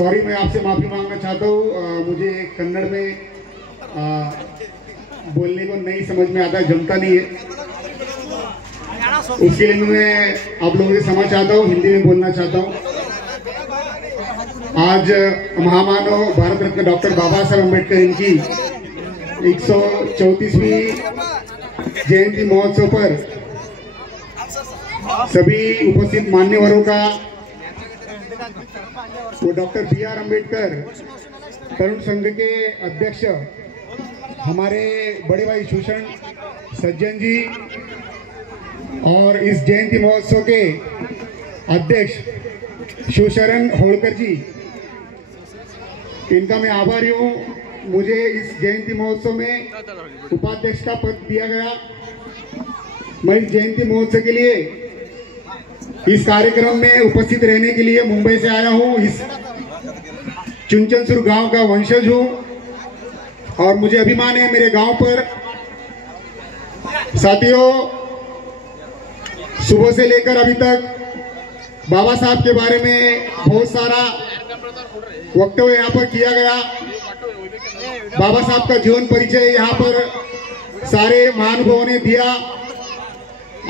Sorry, मैं आपसे माफ़ी मांगना चाहता हूँ। मुझे कन्नड़ में बोलने को नहीं समझ में आता, जमता नहीं है। उसके लिए मैं आप लोगों से क्षमा चाहता हूँ, हिंदी में बोलना चाहता हूँ। आज महामानव भारत रत्न डॉक्टर बाबा साहब अम्बेडकर इनकी 134वीं जयंती महोत्सव पर सभी उपस्थित मान्यवरों का, वो डॉक्टर बी.आर. अम्बेडकर तरुण संघ के अध्यक्ष हमारे बड़े भाई सुषण सज्जन जी और इस जयंती महोत्सव के अध्यक्ष शिवशरण होलकर जी, इनका मैं आभारी हूँ। मुझे इस जयंती महोत्सव में उपाध्यक्ष का पद दिया गया। मैं इस जयंती महोत्सव के लिए, इस कार्यक्रम में उपस्थित रहने के लिए मुंबई से आया हूँ। इस चुनचनसुर गांव का वंशज हूँ और मुझे अभिमान है मेरे गांव पर। साथियों, सुबह से लेकर अभी तक बाबा साहब के बारे में बहुत सारा वक्तव्य यहाँ पर किया गया। बाबा साहब का जीवन परिचय यहाँ पर सारे महानुभावों ने दिया।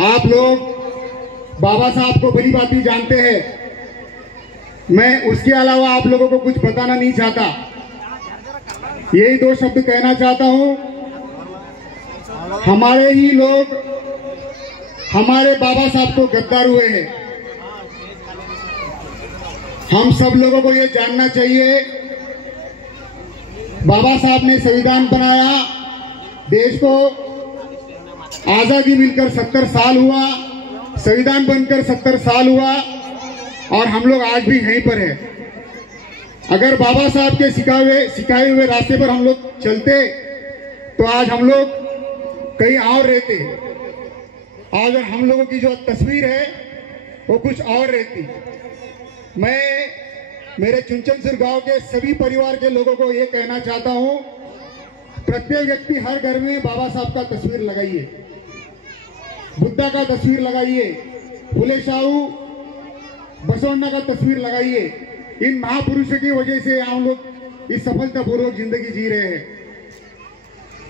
आप लोग बाबा साहब को भली भांति जानते हैं। मैं उसके अलावा आप लोगों को कुछ बताना नहीं चाहता। यही दो शब्द कहना चाहता हूँ। हमारे ही लोग हमारे बाबा साहब को गद्दार हुए हैं। हम सब लोगों को ये जानना चाहिए, बाबा साहब ने संविधान बनाया, देश को आजादी मिलकर 70 साल हुआ, संविधान बनकर 70 साल हुआ और हम लोग आज भी यहीं पर हैं। अगर बाबा साहब के सिखाए हुए रास्ते पर हम लोग चलते तो आज हम लोग कहीं और रहते। अगर हम लोगों की जो तस्वीर है वो कुछ और रहती। मैं मेरे चुनचनसुर गांव के सभी परिवार के लोगों को ये कहना चाहता हूं, प्रत्येक व्यक्ति हर घर में बाबा साहब का तस्वीर लगाइए, बुद्धा का तस्वीर लगाइए, फुले शाहू बसवण्णा का तस्वीर लगाइए। इन महापुरुषों की वजह से हम लोग इस सफलतापूर्वक जिंदगी जी रहे हैं।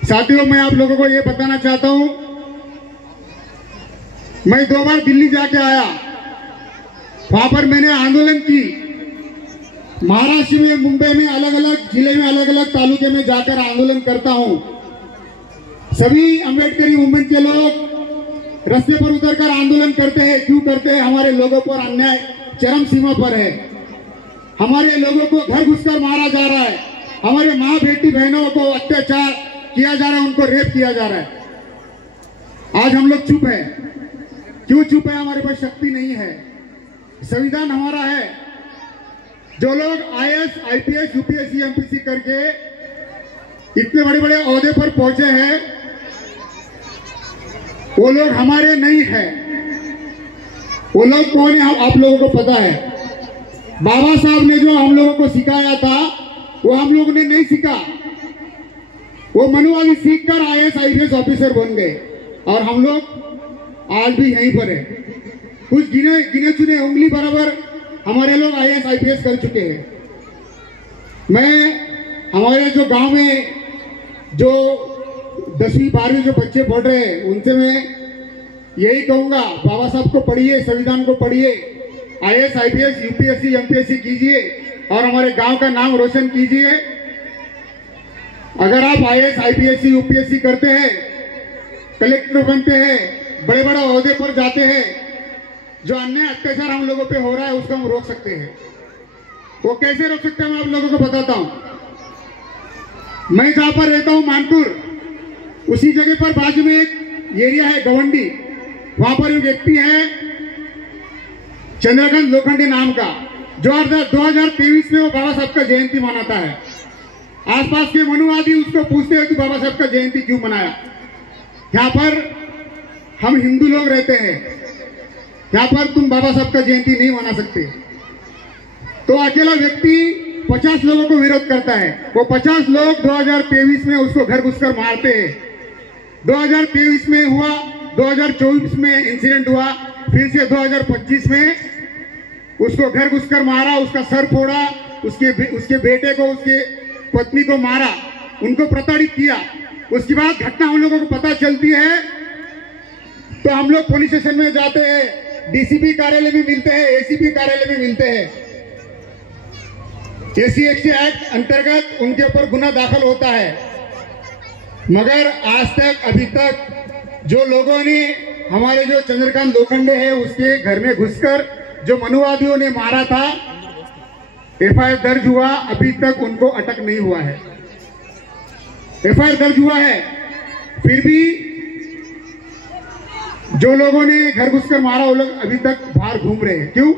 साथियों, मैं आप लोगों को ये बताना चाहता हूं, मैं 2 बार दिल्ली जाके आया। वहां पर मैंने आंदोलन की। महाराष्ट्र में, मुंबई में, अलग अलग जिले में, अलग अलग तालुके में जाकर आंदोलन करता हूं। सभी अम्बेडकरी मूवमेंट के लोग रास्ते पर उतरकर आंदोलन करते हैं। क्यों करते हैं? हमारे लोगों पर अन्याय चरम सीमा पर है। हमारे लोगों को घर घुसकर मारा जा रहा है। हमारे माँ बेटी बहनों को अत्याचार किया जा रहा है, उनको रेप किया जा रहा है। आज हम लोग चुप है। क्यों चुप है? हमारे पास शक्ति नहीं है। संविधान हमारा है। जो लोग IAS, IPS, UPSC, MPSC करके इतने बड़े बड़े ओहदे पर पहुंचे हैं, वो लोग हमारे नहीं है। वो लोग कौन है आप लोगों को पता है। बाबा साहब ने जो हम लोगों को सिखाया था वो हम लोगों ने नहीं सीखा। वो मनुवादी सीखकर IAS, IPS ऑफिसर बन गए और हम लोग आज भी यहीं पर है। कुछ गिने चुने उंगली बराबर हमारे लोग IAS, IPS कर चुके हैं। मैं हमारे जो गांव में जो 10वीं 12वीं जो बच्चे पढ़ रहे हैं उनसे मैं यही कहूंगा, बाबा साहब को पढ़िए, संविधान को पढ़िए, IAS, IPS, UPSC, MPSC कीजिए और हमारे गांव का नाम रोशन कीजिए। अगर आप IAS, IPSC, UPSC करते हैं, कलेक्टर बनते हैं, बड़े बड़े ओहदे पर जाते हैं, जो अन्याय अत्याचार हम लोगों पे हो रहा है उसको हम रोक सकते हैं। वो कैसे रोक सकते हैं मैं आप लोगों को बताता हूं। मैं जहां पर रहता हूं मानपुर, उसी जगह पर बाजू में एक एरिया है गवंडी। वहां पर एक व्यक्ति है चंद्रकांत लोखंडे नाम का, जो 2023 में वो बाबा साहब का जयंती मनाता है। आसपास के मनुवादी उसको पूछते हैं कि बाबा साहब का जयंती क्यों मनाया। यहाँ पर हम हिंदू लोग रहते हैं, यहाँ पर तुम बाबा साहब का जयंती नहीं मना सकते। तो अकेला व्यक्ति 50 लोगों को विरोध करता है। वो 50 लोग 2023 में उसको घर घुसकर मारते हैं। 2023 में हुआ, 2024 में इंसिडेंट हुआ, फिर से 2025 में उसको घर घुसकर मारा, उसका सर फोड़ा, उसके बेटे को, उसके पत्नी को मारा, उनको प्रताड़ित किया, उसके बाद घटना हम लोगों को पता चलती है तो हम लोग पुलिस स्टेशन में जाते हैं, डीसीपी कार्यालय में मिलते हैं, एसीपी कार्यालय में मिलते हैं। SC/ST एक्ट अंतर्गत उनके ऊपर गुना दाखिल होता है, मगर आज तक अभी तक जो लोगों ने हमारे जो चंद्रकांत लोखंडे है उसके घर में घुसकर जो मनुवादियों ने मारा था, FIR दर्ज हुआ, अभी तक उनको अटक नहीं हुआ है। FIR दर्ज हुआ है, फिर भी जो लोगों ने घर घुसकर मारा वो लोग अभी तक बाहर घूम रहे हैं। क्यों?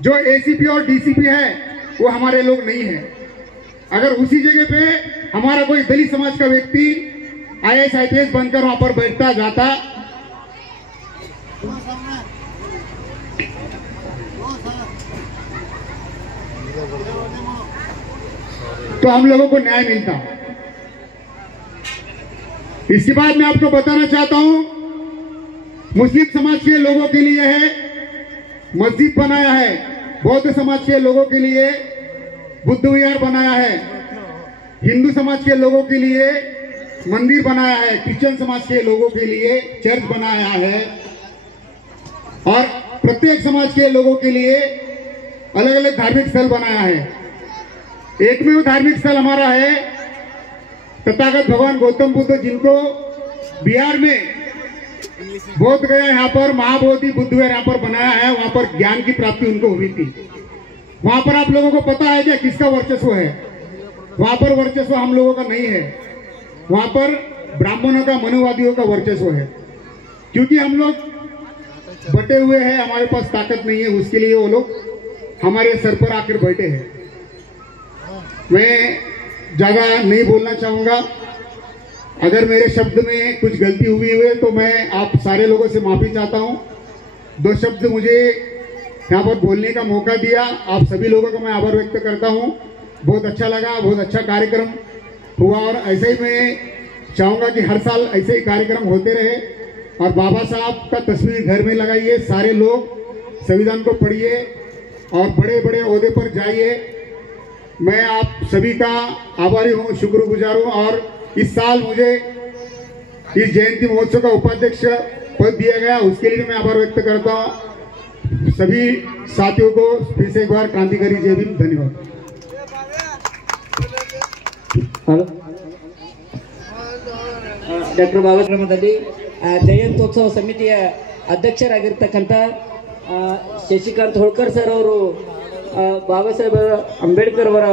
जो ACP और DCP है वो हमारे लोग नहीं है। अगर उसी जगह पे हमारा कोई दलित समाज का व्यक्ति IAS IPS बनकर वहां पर बैठता जाता तो हम लोगों को न्याय मिलता। इसके बाद मैं आपको बताना चाहता हूं, मुस्लिम समाज के लोगों के लिए है मस्जिद बनाया है, बौद्ध समाज के लोगों के लिए बुद्ध विहार बनाया है, हिंदू समाज के लोगों के लिए मंदिर बनाया है, क्रिश्चियन समाज के लोगों के लिए चर्च बनाया है, और प्रत्येक समाज के लोगों के लिए अलग अलग धार्मिक स्थल बनाया है। एक में वो धार्मिक स्थल हमारा है तथागत भगवान गौतम बुद्ध, जिनको बिहार में बोध गया यहाँ पर महाबोधि बुद्ध विहार यहाँ पर बनाया है, वहां पर ज्ञान की प्राप्ति उनको हुई थी। वहां पर आप लोगों को पता है क्या किसका वर्चस्व है? वहां पर वर्चस्व हम लोगों का नहीं है, वहां पर ब्राह्मणों का, मनुवादियों का वर्चस्व है। क्योंकि हम लोग बटे हुए हैं, हमारे पास ताकत नहीं है, उसके लिए वो लोग हमारे सर पर आकर बैठे हैं। मैं ज्यादा नहीं बोलना चाहूंगा, अगर मेरे शब्द में कुछ गलती हुई है तो मैं आप सारे लोगों से माफी चाहता हूं। 2 शब्द मुझे यहाँ पर बोलने का मौका दिया, आप सभी लोगों का मैं आभार व्यक्त करता हूं। बहुत अच्छा लगा, बहुत अच्छा कार्यक्रम हुआ, और ऐसे ही मैं चाहूंगा कि हर साल ऐसे ही कार्यक्रम होते रहे। और बाबा साहब का तस्वीर घर में लगाइए, सारे लोग संविधान को पढ़िए और बड़े बड़े ओहदे पर जाइए। मैं आप सभी का आभारी हूँ, शुक्रगुजार हूँ। और इस साल मुझे इस जयंती महोत्सव का उपाध्यक्ष पद दिया गया, उसके लिए मैं आभार व्यक्त करता हूँ। सभी साथियों को फिर से एक बार क्रांतिकारी जय भीम, धन्यवाद। हॅलो, ಡಾಕ್ಟರ್ ಬಾಬಾಶ್ರಮದಲ್ಲಿ ಜಯಂತ್ಯೋತ್ಸವ ಸಮಿತಿಯ ಅಧ್ಯಕ್ಷರಾಗಿರ್ತಕ್ಕಂಥ ಶಶಿಕಾಂತ್ ಹೋಳ್ಕರ್ ಸರ್ ಅವರು ಬಾಬಾ ಸಾಹೇಬ್ ಅಂಬೇಡ್ಕರ್ ಅವರ